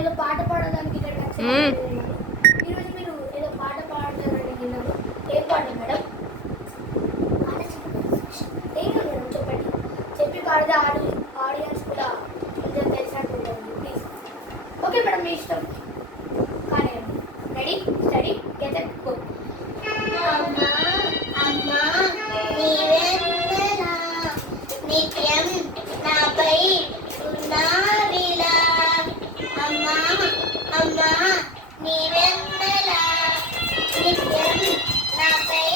ఏదో పాట పాడడానికి ఇక్కడికి వచ్చారు. ఈరోజు మీరు ఏదో పాట పాడతారని విన్నాను. ఏం పాట మేడం? ఏం మేడం చెప్పండి. చెప్పి పాడితే ఆడియన్స్ కూడా కొంచెం తెలిసినట్టు ఉంటుంది. ప్లీజ్. ఓకే మేడం, మీ ఇష్టం. కానీ ready, study, get at, go. అమ్మా నీవెన్నెలా నిత్యం నాపై ఉన్నావిలా. అమ్మా అమ్మా నీవెన్నెలా నిత్యం నాపై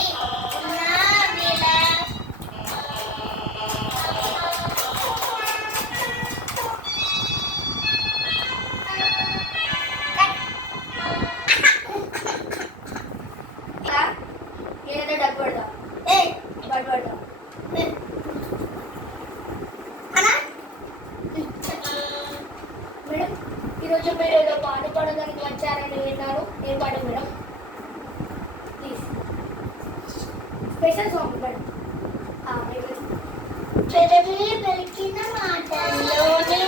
ఉన్నావిలా. నేనైతే డబ్బు పడతా. డబ్బు పడతా. మేడం, ఈరోజు మీరు ఏదో పాట పాడడానికి వచ్చారని విన్నాను. ఏం పాట madam? Please. Special song madam. పెదవి పలికిన మాటల్లోనే